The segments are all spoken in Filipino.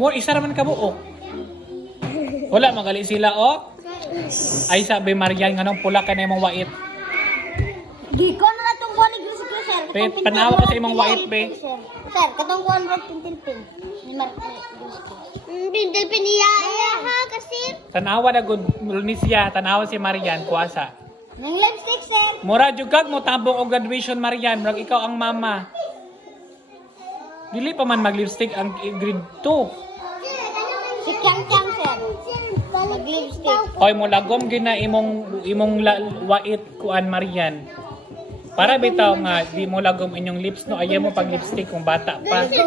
Mo isa raman ka buok. Wala magali sila oh. Ay sabi Marian nganong pula ka na imong wait. Giko na na itong kuhan ni Grisip sir. Pe, panawa ko sa imong wait be. Sir, katong kuhan ro pintilpin. Ni pintilpin iya ha kasi. Tanawa na good ni siya, tanawa si Marian kuasa. Nang lipstick sir. Mura jugag mo tabong og graduation Marian, murag ikaw ang mama. Dili pa man mag-lipstick ang grade 2. Si Kyang Kyang sir. Mag-lipstick. Hoy mo lagom gyud na imong wait kuan Marian. Para bitaw nga di mo lagom inyong lips no ayaw mo pag lipstick kung bata pa. Hindi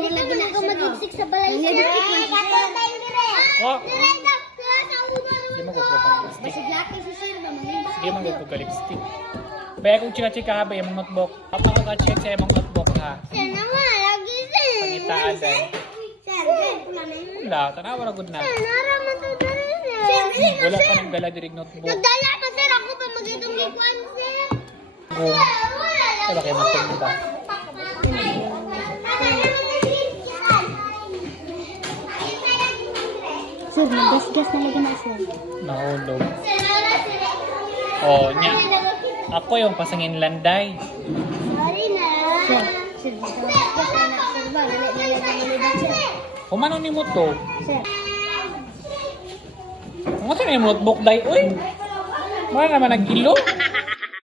ko mag-lipstick sa balay sir. Oh. Di mo gugpo pang lipstick. Basig laki si sir ba mag-lipstick. Di mo gugpo ka lipstick. Baya kung chika-chika ha ba imong notebook. Papa ko ka check sa imong notebook ha. Sir naman lagi sir. Pangitaan din. Sir, Wala, tanawa ra gud na. naraman to sir. Wala pa nang dala dirig notebook. Nagdala pa sir ako pa magitong likuan sir. Go. Ay bakit mo ba? Sir, gas na lagi na sir. Nahulog. Oh, nya. Ako yung pasangin landay. Sorry na. Sir, gas na sir ba? Nalagay sir. Kumano ni mo to? Sir. Ano sa yung notebook day? Uy! Wala naman nagkilo.